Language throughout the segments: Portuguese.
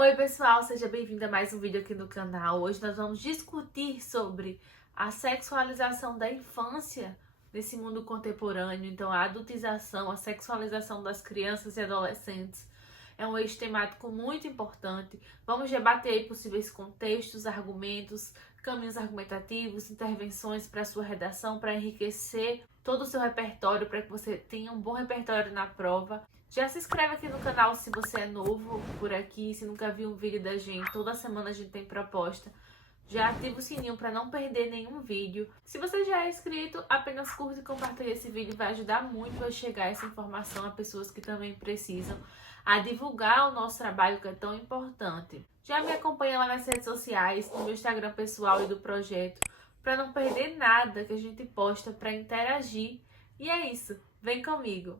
Oi pessoal, seja bem-vindo a mais um vídeo aqui no canal. Hoje nós vamos discutir sobre a sexualização da infância nesse mundo contemporâneo. Então, a adultização, a sexualização das crianças e adolescentes é um eixo temático muito importante. Vamos debater aí possíveis contextos, argumentos, caminhos argumentativos, intervenções para a sua redação, para enriquecer todo o seu repertório, para que você tenha um bom repertório na prova. Já se inscreve aqui no canal se você é novo por aqui, se nunca viu um vídeo da gente. Toda semana a gente tem proposta. Já ativa o sininho para não perder nenhum vídeo. Se você já é inscrito, apenas curta e compartilha esse vídeo. Vai ajudar muito a chegar essa informação a pessoas que também precisam, a divulgar o nosso trabalho que é tão importante. Já me acompanha lá nas redes sociais, no meu Instagram pessoal e do projeto, para não perder nada que a gente posta, para interagir. E é isso, vem comigo!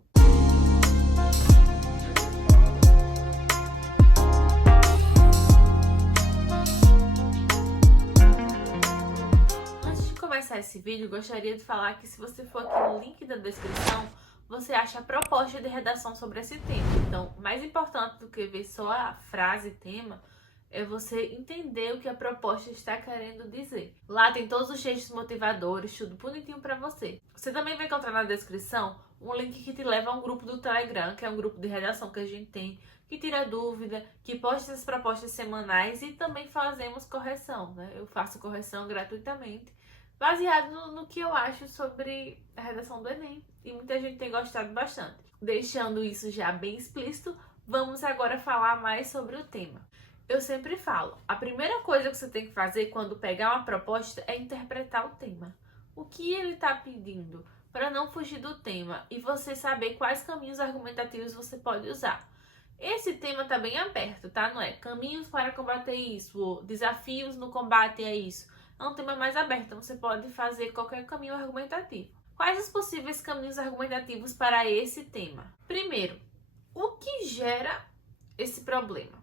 Antes de começar esse vídeo, gostaria de falar que se você for aqui no link da descrição, você acha a proposta de redação sobre esse tema. Então, mais importante do que ver só a frase tema, é você entender o que a proposta está querendo dizer. Lá tem todos os textos motivadores, tudo bonitinho para você. Você também vai encontrar na descrição um link que te leva a um grupo do Telegram, que é um grupo de redação que a gente tem, que tira dúvida, que posta as propostas semanais e também fazemos correção, né? Eu faço correção gratuitamente, baseado no que eu acho sobre a redação do Enem. E muita gente tem gostado bastante. Deixando isso já bem explícito, vamos agora falar mais sobre o tema. Eu sempre falo, a primeira coisa que você tem que fazer quando pegar uma proposta é interpretar o tema. O que ele está pedindo, para não fugir do tema e você saber quais caminhos argumentativos você pode usar. Esse tema está bem aberto, tá? Não é caminhos para combater isso, ou desafios no combate a isso. É um tema mais aberto, então você pode fazer qualquer caminho argumentativo. Quais os possíveis caminhos argumentativos para esse tema? Primeiro, o que gera esse problema?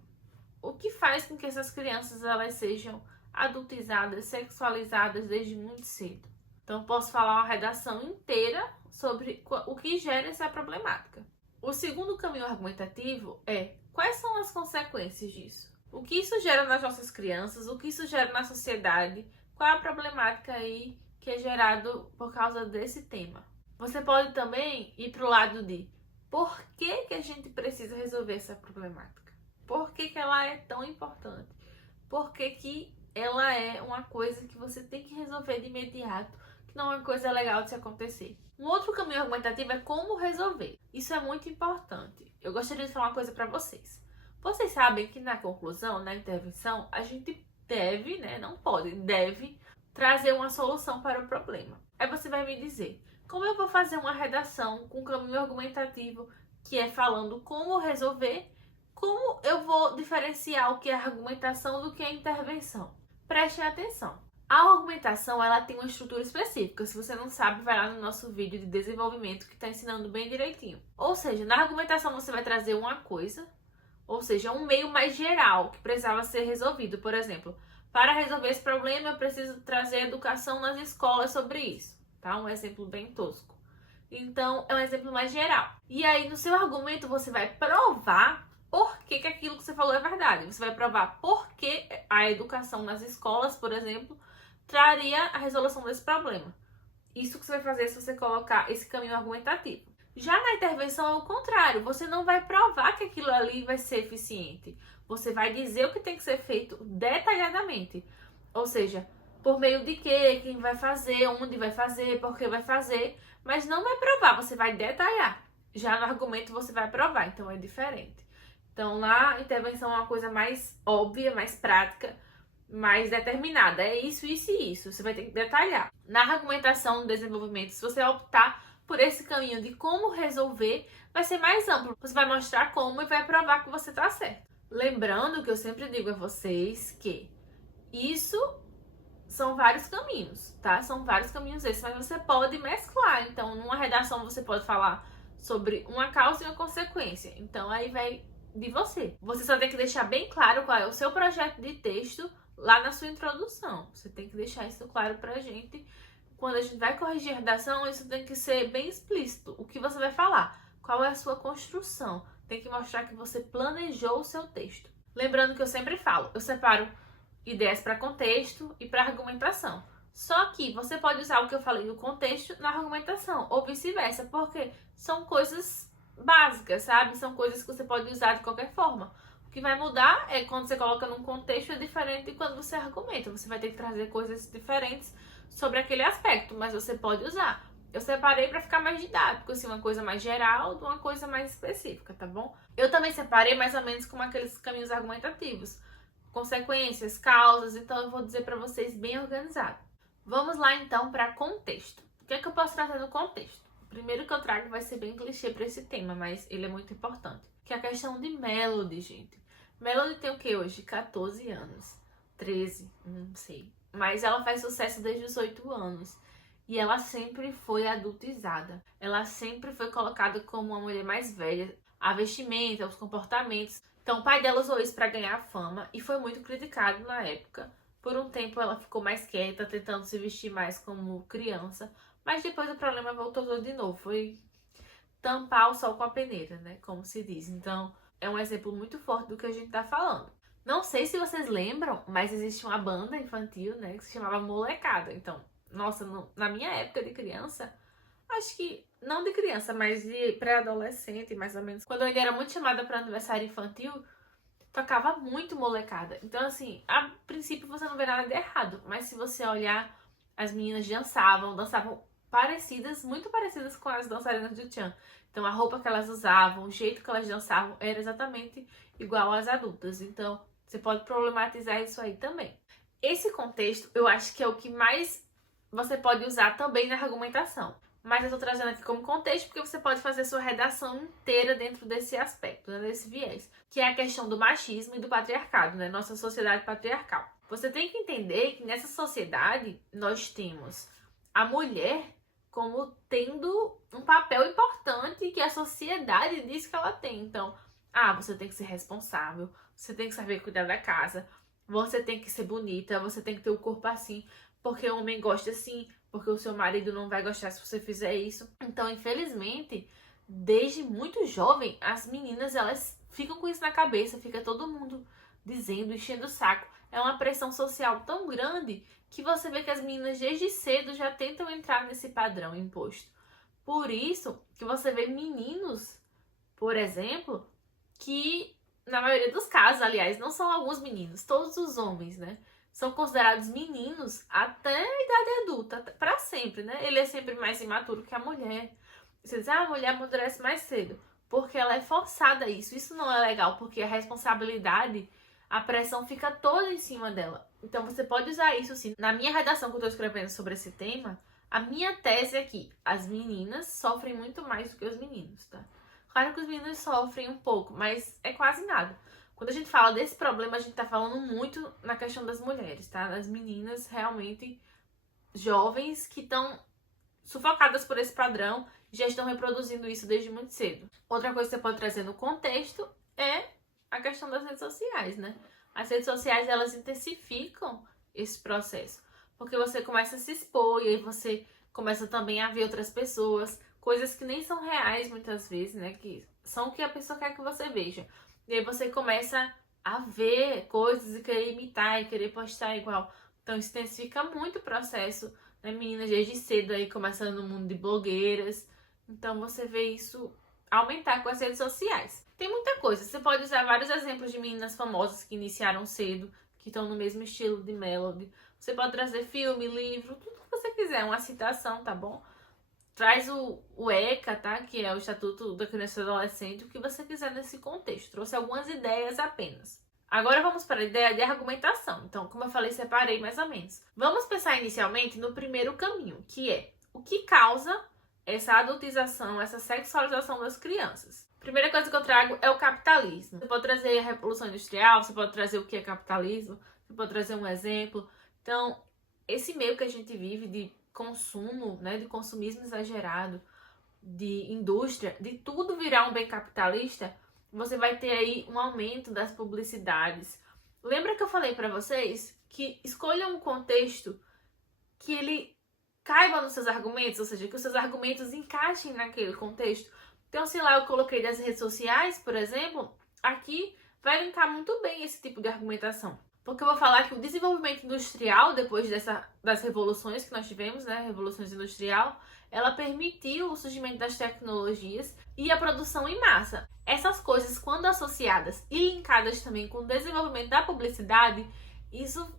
O que faz com que essas crianças elas sejam adultizadas, sexualizadas desde muito cedo? Então, posso falar uma redação inteira sobre o que gera essa problemática. O segundo caminho argumentativo é quais são as consequências disso? O que isso gera nas nossas crianças? O que isso gera na sociedade? Qual é a problemática aí que é gerado por causa desse tema? Você pode também ir para o lado de por que a gente precisa resolver essa problemática? Por que ela é tão importante? Por que ela é uma coisa que você tem que resolver de imediato, que não é uma coisa legal de se acontecer? Um outro caminho argumentativo é como resolver. Isso é muito importante. Eu gostaria de falar uma coisa para vocês. Vocês sabem que na conclusão, na intervenção, a gente deve, né, não pode, deve trazer uma solução para o problema. Aí você vai me dizer, como eu vou fazer uma redação com um caminho argumentativo que é falando como resolver? Como eu vou diferenciar o que é argumentação do que é intervenção? Prestem atenção. A argumentação ela tem uma estrutura específica. Se você não sabe, vai lá no nosso vídeo de desenvolvimento que está ensinando bem direitinho. Ou seja, na argumentação você vai trazer uma coisa, ou seja, um meio mais geral que precisava ser resolvido. Por exemplo, para resolver esse problema eu preciso trazer educação nas escolas sobre isso. Tá? Um exemplo bem tosco. Então, é um exemplo mais geral. E aí, no seu argumento, você vai provar por que aquilo que você falou é verdade. Você vai provar por que a educação nas escolas, por exemplo, traria a resolução desse problema. Isso que você vai fazer se você colocar esse caminho argumentativo. Já na intervenção é o contrário. Você não vai provar que aquilo ali vai ser eficiente. Você vai dizer o que tem que ser feito detalhadamente. Ou seja, por meio de quê, quem vai fazer, onde vai fazer, por que vai fazer. Mas não vai provar, você vai detalhar. Já no argumento você vai provar, então é diferente. Então, na intervenção é uma coisa mais óbvia, mais prática, mais determinada. É isso, isso e isso. Você vai ter que detalhar. Na argumentação do desenvolvimento, se você optar por esse caminho de como resolver, vai ser mais amplo. Você vai mostrar como e vai provar que você está certo. Lembrando que eu sempre digo a vocês que isso são vários caminhos, tá? São vários caminhos esses, mas você pode mesclar. Então, numa redação você pode falar sobre uma causa e uma consequência. Então, aí vai de você. Você só tem que deixar bem claro qual é o seu projeto de texto lá na sua introdução. Você tem que deixar isso claro pra gente. Quando a gente vai corrigir a redação, isso tem que ser bem explícito. O que você vai falar? Qual é a sua construção? Tem que mostrar que você planejou o seu texto. Lembrando que eu sempre falo, eu separo ideias para contexto e para argumentação. Só que você pode usar o que eu falei no contexto na argumentação, ou vice-versa, porque são coisas básicas, sabe? São coisas que você pode usar de qualquer forma. O que vai mudar é quando você coloca num contexto é diferente de quando você argumenta. Você vai ter que trazer coisas diferentes sobre aquele aspecto, mas você pode usar. Eu separei para ficar mais didático, assim, uma coisa mais geral de uma coisa mais específica, tá bom? Eu também separei mais ou menos como aqueles caminhos argumentativos, consequências, causas, então eu vou dizer para vocês bem organizado. Vamos lá então para contexto. O que é que eu posso trazer no contexto? O primeiro que eu trago vai ser bem clichê para esse tema, mas ele é muito importante, que é a questão de Melody, gente. Melody tem o que hoje? 14 anos, 13, não sei. Mas ela faz sucesso desde os 8 anos. E ela sempre foi adultizada. Ela sempre foi colocada como uma mulher mais velha. A vestimenta, os comportamentos. Então o pai dela usou isso para ganhar fama e foi muito criticado na época. Por um tempo ela ficou mais quieta, tentando se vestir mais como criança. Mas depois o problema voltou todo de novo. Foi tampar o sol com a peneira, né? Como se diz. Então é um exemplo muito forte do que a gente tá falando. Não sei se vocês lembram, mas existe uma banda infantil, né? Que se chamava Molecada. Então, nossa, na minha época de criança, acho que não de criança, mas de pré-adolescente, mais ou menos. Quando eu ainda era muito chamada para aniversário infantil, tocava muito Molecada. Então, assim, a princípio você não vê nada de errado. Mas se você olhar, as meninas dançavam parecidas, muito parecidas com as dançarinas do Tchan. Então, a roupa que elas usavam, o jeito que elas dançavam, era exatamente igual às adultas. Então, você pode problematizar isso aí também. Esse contexto, eu acho que é o que mais você pode usar também na argumentação. Mas eu tô trazendo aqui como contexto porque você pode fazer sua redação inteira dentro desse aspecto, né, desse viés, que é a questão do machismo e do patriarcado, né, nossa sociedade patriarcal. Você tem que entender que nessa sociedade nós temos a mulher como tendo um papel importante que a sociedade diz que ela tem. Então, você tem que ser responsável, você tem que saber cuidar da casa, você tem que ser bonita, você tem que ter o corpo assim, porque o homem gosta assim, porque o seu marido não vai gostar se você fizer isso. Então, infelizmente, desde muito jovem, as meninas, elas ficam com isso na cabeça, fica todo mundo dizendo, enchendo o saco. É uma pressão social tão grande que você vê que as meninas desde cedo já tentam entrar nesse padrão imposto. Por isso que você vê meninos, por exemplo, que na maioria dos casos, aliás, não são alguns meninos, todos os homens, né? São considerados meninos até a idade adulta, pra sempre, né? Ele é sempre mais imaturo que a mulher. Você diz, a mulher amadurece mais cedo, porque ela é forçada a isso. Isso não é legal, porque a responsabilidade, a pressão fica toda em cima dela. Então você pode usar isso sim. Na minha redação que eu tô escrevendo sobre esse tema, a minha tese é que as meninas sofrem muito mais do que os meninos, tá? Claro que os meninos sofrem um pouco, mas é quase nada. Quando a gente fala desse problema, a gente tá falando muito na questão das mulheres, tá? Das meninas realmente jovens que estão sufocadas por esse padrão e já estão reproduzindo isso desde muito cedo. Outra coisa que você pode trazer no contexto é a questão das redes sociais, né? As redes sociais, elas intensificam esse processo, porque você começa a se expor e aí você começa também a ver outras pessoas, coisas que nem são reais muitas vezes, né? Que são o que a pessoa quer que você veja. E aí você começa a ver coisas e querer imitar e querer postar igual. Então isso intensifica muito o processo, né? Meninas desde cedo aí começando no mundo de blogueiras. Então você vê isso aumentar com as redes sociais. Tem muita coisa. Você pode usar vários exemplos de meninas famosas que iniciaram cedo, que estão no mesmo estilo de Melody. Você pode trazer filme, livro, tudo que você quiser, uma citação, tá bom? Traz o ECA, tá? Que é o Estatuto da Criança e do Adolescente, o que você quiser nesse contexto. Trouxe algumas ideias apenas. Agora vamos para a ideia de argumentação. Então, como eu falei, separei mais ou menos. Vamos pensar inicialmente no primeiro caminho, que é o que causa essa adultização, essa sexualização das crianças. Primeira coisa que eu trago é o capitalismo. Você pode trazer a Revolução Industrial, você pode trazer o que é capitalismo, você pode trazer um exemplo. Então, esse meio que a gente vive de consumo, né, de consumismo exagerado, de indústria, de tudo virar um bem capitalista, você vai ter aí um aumento das publicidades. Lembra que eu falei para vocês que escolham um contexto que ele caiba nos seus argumentos, ou seja, que os seus argumentos encaixem naquele contexto. Então, sei lá, eu coloquei das redes sociais, por exemplo, aqui vai linkar muito bem esse tipo de argumentação. Porque eu vou falar que o desenvolvimento industrial, depois das revoluções que nós tivemos, né, revoluções industrial, ela permitiu o surgimento das tecnologias e a produção em massa. Essas coisas, quando associadas e linkadas também com o desenvolvimento da publicidade, isso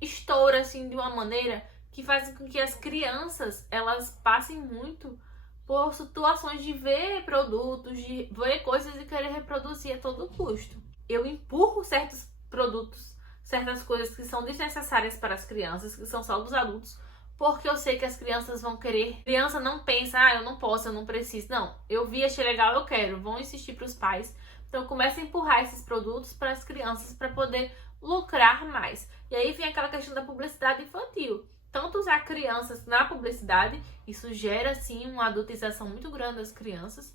estoura assim de uma maneira que faz com que as crianças elas passem muito por situações de ver produtos, de ver coisas e querer reproduzir a todo custo. Eu empurro certos produtos, certas coisas que são desnecessárias para as crianças, que são só dos adultos, porque eu sei que as crianças vão querer. Criança não pensa, eu não posso, eu não preciso. Não, eu vi, achei legal, eu quero. Vão insistir para os pais. Então começa a empurrar esses produtos para as crianças para poder lucrar mais. E aí vem aquela questão da publicidade infantil. Tanto usar crianças na publicidade, isso gera sim uma adultização muito grande das crianças,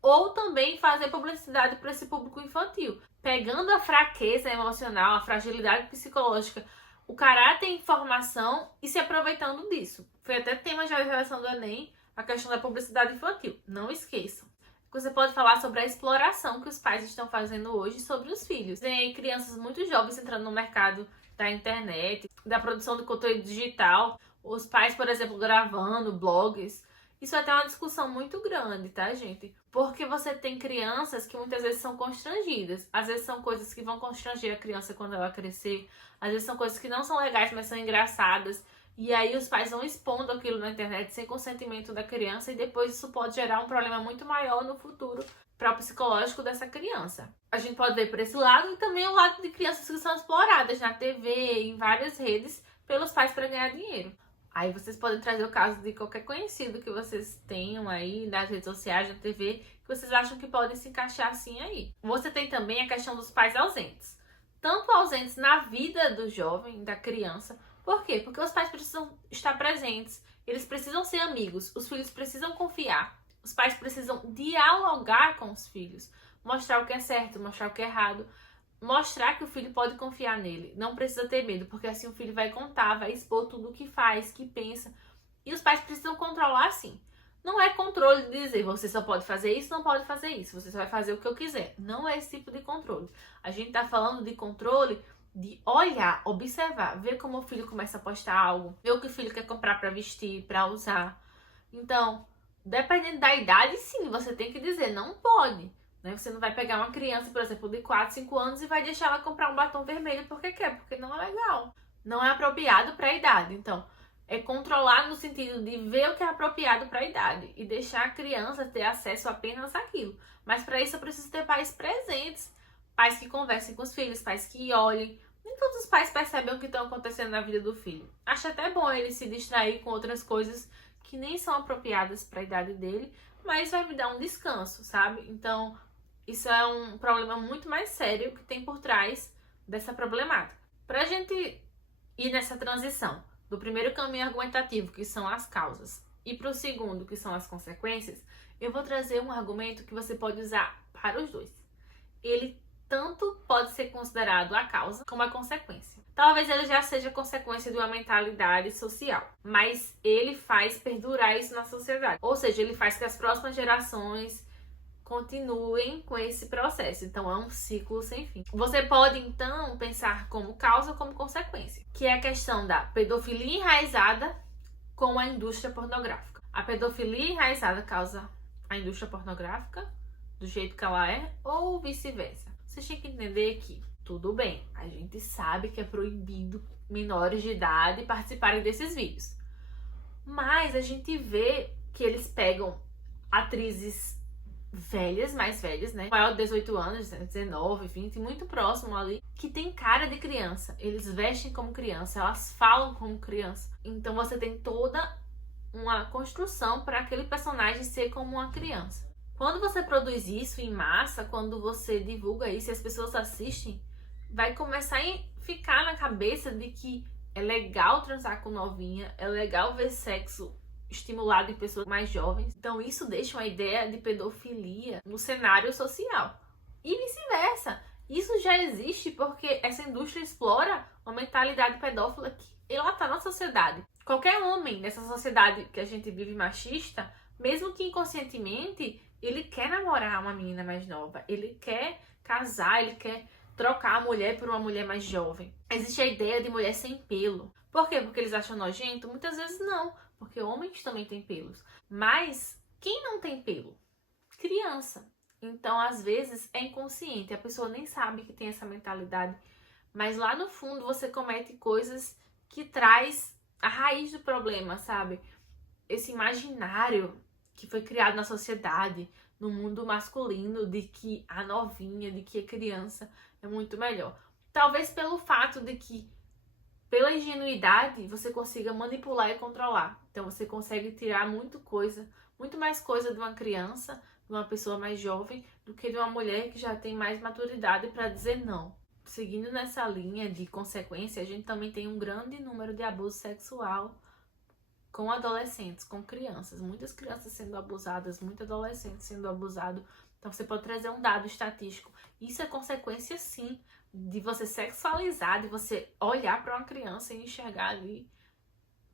ou também fazer publicidade para esse público infantil, pegando a fraqueza emocional, a fragilidade psicológica, o caráter em formação e se aproveitando disso. Foi até tema de redação do Enem, a questão da publicidade infantil. Não esqueçam. Você pode falar sobre a exploração que os pais estão fazendo hoje sobre os filhos. Tem crianças muito jovens entrando no mercado da internet, da produção de conteúdo digital. Os pais, por exemplo, gravando blogs. Isso é até uma discussão muito grande, tá, gente? Porque você tem crianças que muitas vezes são constrangidas. Às vezes são coisas que vão constranger a criança quando ela crescer. Às vezes são coisas que não são legais, mas são engraçadas. E aí os pais vão expondo aquilo na internet sem consentimento da criança. E depois isso pode gerar um problema muito maior no futuro para o psicológico dessa criança. A gente pode ver por esse lado e também o lado de crianças que são exploradas na TV, em várias redes, pelos pais para ganhar dinheiro. Aí vocês podem trazer o caso de qualquer conhecido que vocês tenham aí nas redes sociais, na TV, que vocês acham que podem se encaixar assim aí. Você tem também a questão dos pais ausentes. Tanto ausentes na vida do jovem, da criança. Por quê? Porque os pais precisam estar presentes, eles precisam ser amigos, os filhos precisam confiar. Os pais precisam dialogar com os filhos, mostrar o que é certo, mostrar o que é errado, mostrar que o filho pode confiar nele, não precisa ter medo, porque assim o filho vai contar, vai expor tudo o que faz, que pensa. E os pais precisam controlar sim. Não é controle de dizer, você só pode fazer isso, não pode fazer isso, você só vai fazer o que eu quiser. Não é esse tipo de controle. A gente tá falando de controle de olhar, observar, ver como o filho começa a postar algo, ver o que o filho quer comprar para vestir, para usar. Então, dependendo da idade, sim, você tem que dizer, não pode. Né? Você não vai pegar uma criança, por exemplo, de 4, 5 anos e vai deixar ela comprar um batom vermelho porque quer, porque não é legal. Não é apropriado para a idade. Então, é controlar no sentido de ver o que é apropriado para a idade e deixar a criança ter acesso apenas àquilo. Mas para isso eu preciso ter pais presentes, pais que conversem com os filhos, pais que olhem. Nem todos os pais percebem o que está acontecendo na vida do filho. Acho até bom ele se distrair com outras coisas que nem são apropriadas para a idade dele, mas vai me dar um descanso, sabe? Então, isso é um problema muito mais sério que tem por trás dessa problemática. Para a gente ir nessa transição do primeiro caminho argumentativo, que são as causas, e para o segundo, que são as consequências, eu vou trazer um argumento que você pode usar para os dois. Ele tanto pode ser considerado a causa como a consequência. Talvez ele já seja consequência de uma mentalidade social, mas ele faz perdurar isso na sociedade. Ou seja, ele faz que as próximas gerações continuem com esse processo. Então é um ciclo sem fim. Você pode então pensar como causa ou como consequência, que é a questão da pedofilia enraizada com a indústria pornográfica. A pedofilia enraizada causa a indústria pornográfica do jeito que ela é ou vice-versa. Vocês têm que entender que tudo bem, a gente sabe que é proibido menores de idade participarem desses vídeos. Mas a gente vê que eles pegam atrizes velhas, mais velhas, né? Maior de 18 anos, 19, 20, muito próximo ali, que tem cara de criança. Eles vestem como criança, elas falam como criança. Então você tem toda uma construção para aquele personagem ser como uma criança. Quando você produz isso em massa, quando você divulga isso e as pessoas assistem, vai começar a ficar na cabeça de que é legal transar com novinha, é legal ver sexo estimulado em pessoas mais jovens. Então isso deixa uma ideia de pedofilia no cenário social. E vice-versa. Isso já existe porque essa indústria explora uma mentalidade pedófila que ela está na sociedade. Qualquer homem nessa sociedade que a gente vive machista, mesmo que inconscientemente, ele quer namorar uma menina mais nova. Ele quer casar, ele quer trocar a mulher por uma mulher mais jovem. Existe a ideia de mulher sem pelo. Por quê? Porque eles acham nojento? Muitas vezes não, porque homens também têm pelos. Mas quem não tem pelo? Criança. Então, às vezes, é inconsciente, a pessoa nem sabe que tem essa mentalidade, mas lá no fundo você comete coisas que traz a raiz do problema, sabe? Esse imaginário que foi criado na sociedade, no mundo masculino, de que a novinha, de que a criança é muito melhor. Talvez pelo fato de que, pela ingenuidade, você consiga manipular e controlar. Então você consegue tirar muito mais coisa de uma criança, de uma pessoa mais jovem, do que de uma mulher que já tem mais maturidade para dizer não. Seguindo nessa linha de consequência, a gente também tem um grande número de abuso sexual com adolescentes, com crianças. Muitas crianças sendo abusadas, muitos adolescentes sendo abusados. Então você pode trazer um dado estatístico. Isso é consequência, sim, de você sexualizar, de você olhar para uma criança e enxergar ali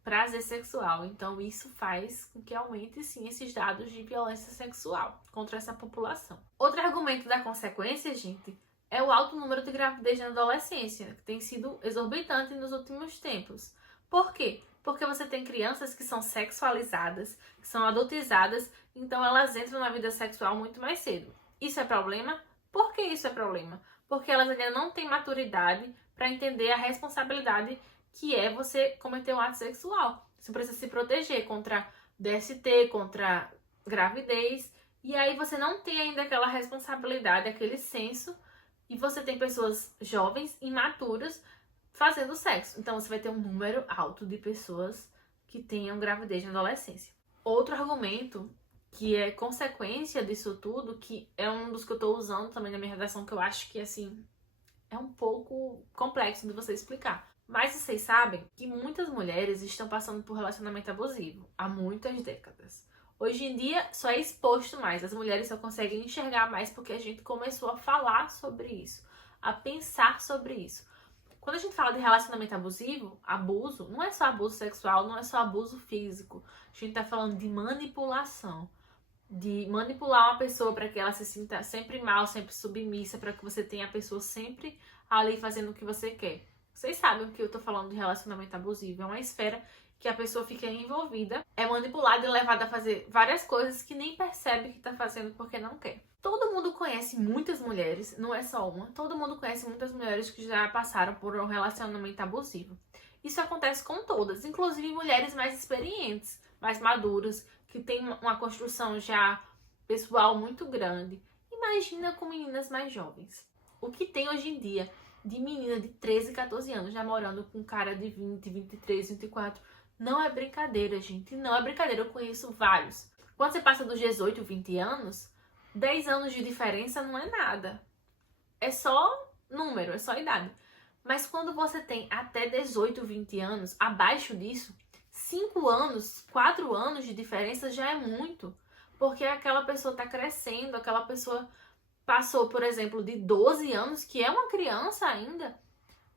prazer sexual. Então isso faz com que aumente, sim, esses dados de violência sexual contra essa população. Outro argumento da consequência, gente, é o alto número de gravidez na adolescência, que tem sido exorbitante nos últimos tempos. Por quê? Porque você tem crianças que são sexualizadas, que são adultizadas, então elas entram na vida sexual muito mais cedo. Isso é problema? Por que isso é problema? Porque elas ainda não têm maturidade para entender a responsabilidade que é você cometer um ato sexual. Você precisa se proteger contra DST, contra gravidez, e aí você não tem ainda aquela responsabilidade, aquele senso, e você tem pessoas jovens, imaturas, fazendo sexo. Então você vai ter um número alto de pessoas que tenham gravidez na adolescência. Outro argumento que é consequência disso tudo, que é um dos que eu tô usando também na minha redação, que eu acho que, assim, é um pouco complexo de você explicar. Mas vocês sabem que muitas mulheres estão passando por relacionamento abusivo há muitas décadas. Hoje em dia só é exposto mais, as mulheres só conseguem enxergar mais porque a gente começou a falar sobre isso, a pensar sobre isso. Quando a gente fala de relacionamento abusivo, abuso, não é só abuso sexual, não é só abuso físico. A gente tá falando de manipulação. De manipular uma pessoa para que ela se sinta sempre mal, sempre submissa, para que você tenha a pessoa sempre ali fazendo o que você quer. Vocês sabem o que eu tô falando de relacionamento abusivo. É uma esfera que a pessoa fica envolvida, é manipulada e levada a fazer várias coisas que nem percebe que tá fazendo porque não quer. Todo mundo conhece muitas mulheres, não é só uma, todo mundo conhece muitas mulheres que já passaram por um relacionamento abusivo. Isso acontece com todas, inclusive mulheres mais experientes, mais maduras, que têm uma construção já pessoal muito grande. Imagina com meninas mais jovens. O que tem hoje em dia de menina de 13, 14 anos namorando com um cara de 20, 23, 24, não é brincadeira, gente. Não é brincadeira, eu conheço vários. Quando você passa dos 18, 20 anos, 10 anos de diferença não é nada. É só número, é só idade. Mas quando você tem até 18, 20 anos, abaixo disso, 5 anos, 4 anos de diferença já é muito. Porque aquela pessoa está crescendo, aquela pessoa passou, por exemplo, de 12 anos, que é uma criança ainda,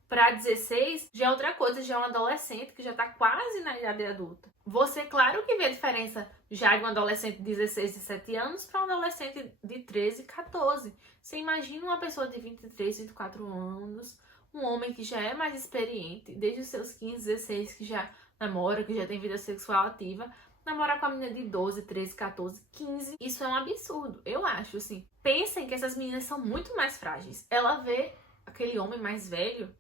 para 16, já é outra coisa, já é um adolescente que já tá quase na idade adulta. Você, claro que vê a diferença já de um adolescente de 16, 17 anos para um adolescente de 13, 14. Você imagina uma pessoa de 23, 24 anos, um homem que já é mais experiente, desde os seus 15, 16, que já namora, que já tem vida sexual ativa, namorar com a menina de 12, 13, 14, 15. Isso é um absurdo, eu acho, assim. Pensem que essas meninas são muito mais frágeis. Ela vê aquele homem mais velho,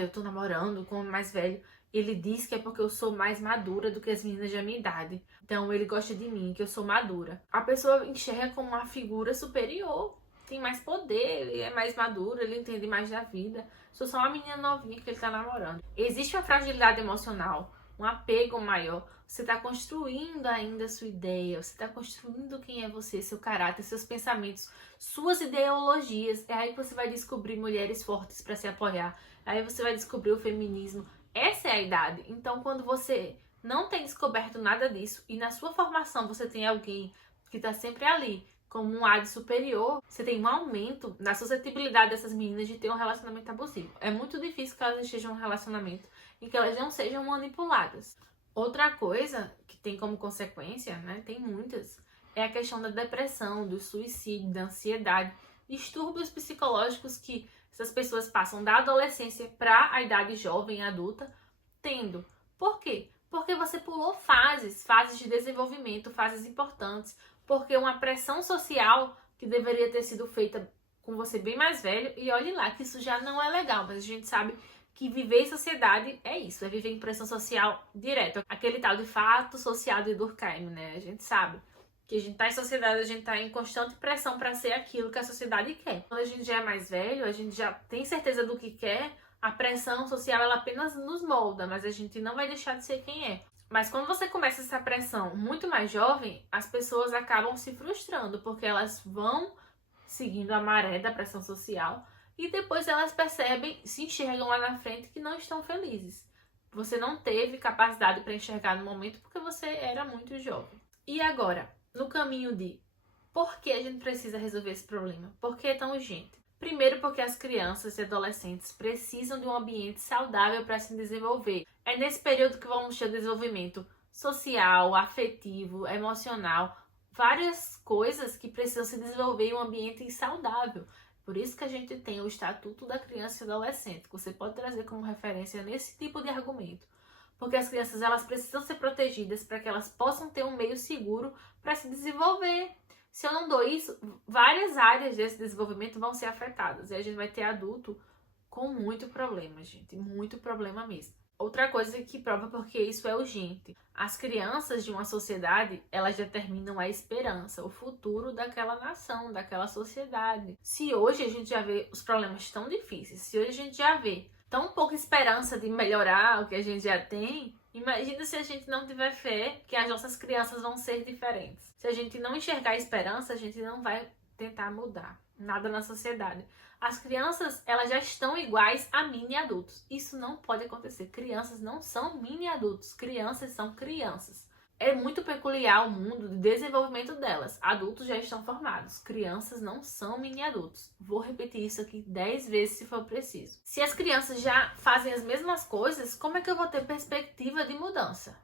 eu tô namorando com um homem mais velho, ele diz que é porque eu sou mais madura do que as meninas da minha idade. Então ele gosta de mim, que eu sou madura. A pessoa enxerga como uma figura superior, tem mais poder, ele é mais maduro, ele entende mais da vida. Sou só uma menina novinha que ele tá namorando. Existe uma fragilidade emocional, um apego maior. Você tá construindo ainda a sua ideia, você tá construindo quem é você, seu caráter, seus pensamentos, suas ideologias. É aí que você vai descobrir mulheres fortes para se apoiar. Aí você vai descobrir o feminismo. Essa é a idade. Então, quando você não tem descoberto nada disso e na sua formação você tem alguém que tá sempre ali como um AD superior, você tem um aumento na suscetibilidade dessas meninas de ter um relacionamento abusivo. É muito difícil que elas estejam em um relacionamento em que elas não sejam manipuladas. Outra coisa que tem como consequência, né, tem muitas, é a questão da depressão, do suicídio, da ansiedade. distúrbios psicológicos que essas pessoas passam da adolescência para a idade jovem, adulta, tendo. Por quê? Porque você pulou fases de desenvolvimento, fases importantes, porque uma pressão social que deveria ter sido feita com você bem mais velho, e olhe lá que isso já não é legal, mas a gente sabe que viver em sociedade é isso, é viver em pressão social direta. Aquele tal de fato social de Durkheim, né? A gente sabe que a gente tá em sociedade, a gente tá em constante pressão para ser aquilo que a sociedade quer. Quando a gente já é mais velho, a gente já tem certeza do que quer, a pressão social ela apenas nos molda, mas a gente não vai deixar de ser quem é. Mas quando você começa essa pressão muito mais jovem, as pessoas acabam se frustrando, porque elas vão seguindo a maré da pressão social e depois elas percebem, se enxergam lá na frente que não estão felizes. Você não teve capacidade para enxergar no momento porque você era muito jovem. E agora, no caminho de por que a gente precisa resolver esse problema? Por que é tão urgente? Primeiro porque as crianças e adolescentes precisam de um ambiente saudável para se desenvolver. É nesse período que vamos ter desenvolvimento social, afetivo, emocional, várias coisas que precisam se desenvolver em um ambiente saudável. Por isso que a gente tem o Estatuto da Criança e Adolescente, que você pode trazer como referência nesse tipo de argumento. Porque as crianças elas precisam ser protegidas para que elas possam ter um meio seguro para se desenvolver. Se eu não dou isso, várias áreas desse desenvolvimento vão ser afetadas. E a gente vai ter adulto com muito problema, gente. Muito problema mesmo. Outra coisa que prova porque isso é urgente. As crianças de uma sociedade, elas determinam a esperança, o futuro daquela nação, daquela sociedade. Se hoje a gente já vê os problemas tão difíceis, se hoje a gente já vê tão pouca esperança de melhorar o que a gente já tem, imagina se a gente não tiver fé que as nossas crianças vão ser diferentes. Se a gente não enxergar a esperança, a gente não vai tentar mudar nada na sociedade. As crianças, elas já estão iguais a mini adultos. Isso não pode acontecer. Crianças não são mini adultos. Crianças são crianças. É muito peculiar o mundo de desenvolvimento delas. Adultos já estão formados. Crianças não são mini adultos. Vou repetir isso aqui 10 vezes se for preciso. Se as crianças já fazem as mesmas coisas, como é que eu vou ter perspectiva de mudança?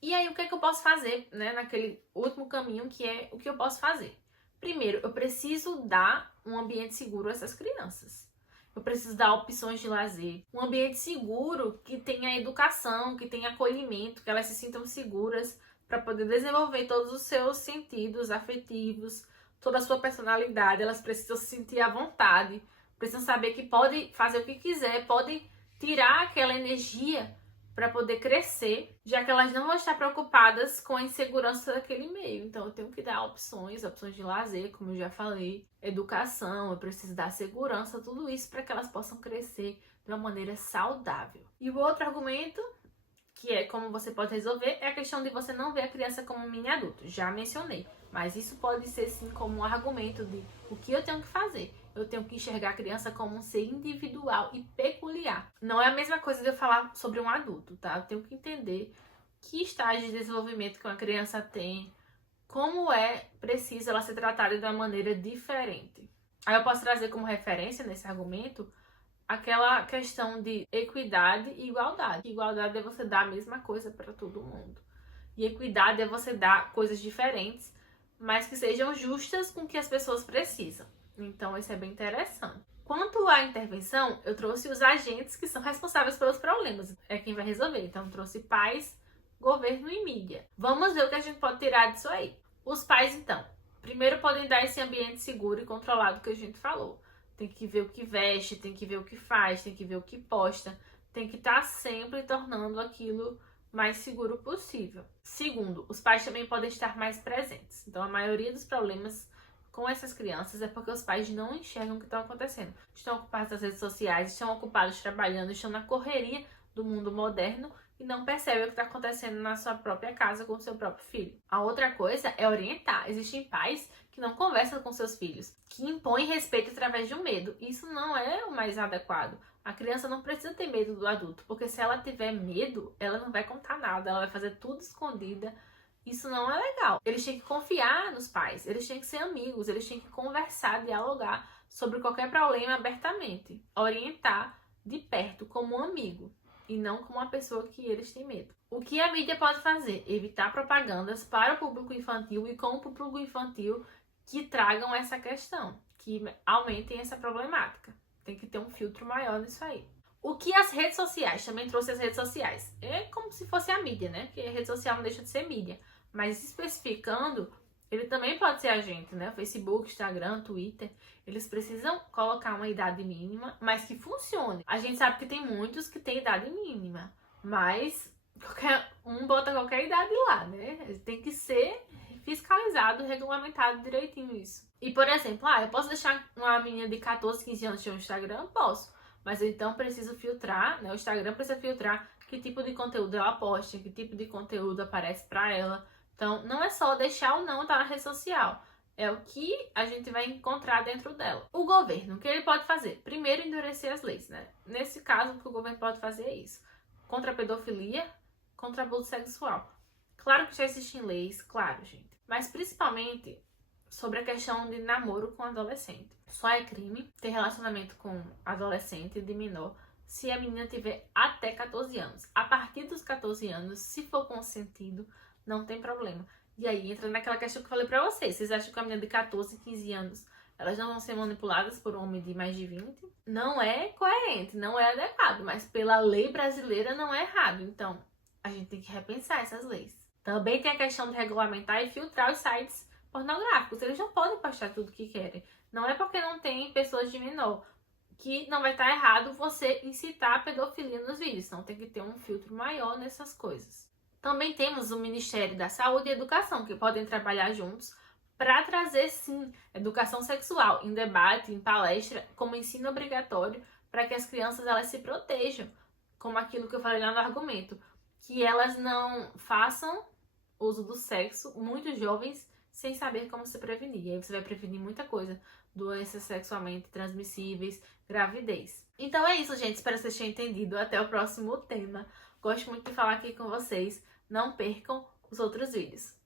E aí, o que é que eu posso fazer, né, naquele último caminho, que é o que eu posso fazer? Primeiro, eu preciso dar um ambiente seguro a essas crianças. Eu preciso dar opções de lazer. Um ambiente seguro que tenha educação, que tenha acolhimento, que elas se sintam seguras para poder desenvolver todos os seus sentidos afetivos, toda a sua personalidade. Elas precisam se sentir à vontade, precisam saber que pode fazer o que quiser, pode tirar aquela energia para poder crescer, já que elas não vão estar preocupadas com a insegurança daquele meio. Então eu tenho que dar opções de lazer, como eu já falei, educação, eu preciso dar segurança, tudo isso para que elas possam crescer de uma maneira saudável. E o outro argumento, que é como você pode resolver, é a questão de você não ver a criança como um mini adulto. Já mencionei, mas isso pode ser sim como um argumento de o que eu tenho que fazer. Eu tenho que enxergar a criança como um ser individual e peculiar. Não é a mesma coisa de eu falar sobre um adulto, tá? Eu tenho que entender que estágio de desenvolvimento que uma criança tem, como é preciso ela ser tratada de uma maneira diferente. Aí eu posso trazer como referência nesse argumento aquela questão de equidade e igualdade. Igualdade é você dar a mesma coisa para todo mundo. E equidade é você dar coisas diferentes, mas que sejam justas com o que as pessoas precisam. Então, isso é bem interessante. Quanto à intervenção, eu trouxe os agentes que são responsáveis pelos problemas. É quem vai resolver. Então, eu trouxe pais, governo e mídia. Vamos ver o que a gente pode tirar disso aí. Os pais, então, primeiro podem dar esse ambiente seguro e controlado que a gente falou. Tem que ver o que veste, tem que ver o que faz, tem que ver o que posta. Tem que estar sempre tornando aquilo mais seguro possível. Segundo, os pais também podem estar mais presentes. Então, a maioria dos problemas com essas crianças é porque os pais não enxergam o que está acontecendo. Estão ocupados nas redes sociais, estão ocupados trabalhando, estão na correria do mundo moderno e não percebem o que está acontecendo na sua própria casa com o seu próprio filho. A outra coisa é orientar. Existem pais que não conversam com seus filhos, que impõem respeito através de um medo. Isso não é o mais adequado. A criança não precisa ter medo do adulto, porque se ela tiver medo, ela não vai contar nada, ela vai fazer tudo escondida. Isso não é legal. Eles têm que confiar nos pais, eles têm que ser amigos, eles têm que conversar, dialogar sobre qualquer problema abertamente. Orientar de perto como um amigo e não como uma pessoa que eles têm medo. O que a mídia pode fazer? Evitar propagandas para o público infantil e com o público infantil que tragam essa questão, que aumentem essa problemática. Tem que ter um filtro maior nisso aí. O que as redes sociais, também trouxe as redes sociais. É como se fosse a mídia, né? Porque a rede social não deixa de ser mídia. Mas especificando, ele também pode ser agente, né? Facebook, Instagram, Twitter. Eles precisam colocar uma idade mínima, mas que funcione. A gente sabe que tem muitos que têm idade mínima, mas qualquer um bota qualquer idade lá, né? Tem que ser fiscalizado, regulamentado direitinho isso. E, por exemplo, eu posso deixar uma menina de 14, 15 anos ter um Instagram? Posso. Mas eu, então, preciso filtrar, né? O Instagram precisa filtrar que tipo de conteúdo ela posta, que tipo de conteúdo aparece pra ela. Então, não é só deixar ou não estar na rede social. É o que a gente vai encontrar dentro dela. O governo, o que ele pode fazer? Primeiro, endurecer as leis, né? Nesse caso, o que o governo pode fazer é isso. Contra a pedofilia, contra abuso sexual. Claro que já existem leis, claro, gente. Mas, principalmente, sobre a questão de namoro com adolescente. Só é crime ter relacionamento com adolescente de menor se a menina tiver até 14 anos. A partir dos 14 anos, se for consentido, não tem problema. E aí entra naquela questão que eu falei pra vocês. Vocês acham que a menina de 14, 15 anos, elas não vão ser manipuladas por um homem de mais de 20? Não é coerente, não é adequado, mas pela lei brasileira não é errado. Então, a gente tem que repensar essas leis. Também tem a questão de regulamentar e filtrar os sites pornográficos. Eles não podem postar tudo que querem. Não é porque não tem pessoas de menor que não vai estar errado você incitar a pedofilia nos vídeos. Então tem que ter um filtro maior nessas coisas. Também temos o Ministério da Saúde e Educação, que podem trabalhar juntos para trazer, sim, educação sexual em debate, em palestra, como ensino obrigatório, para que as crianças elas se protejam, como aquilo que eu falei lá no argumento, que elas não façam uso do sexo, muito jovens, sem saber como se prevenir. E aí você vai prevenir muita coisa, doenças sexualmente transmissíveis, gravidez. Então é isso, gente. Espero que vocês tenham entendido. Até o próximo tema. Gosto muito de falar aqui com vocês. Não percam os outros vídeos.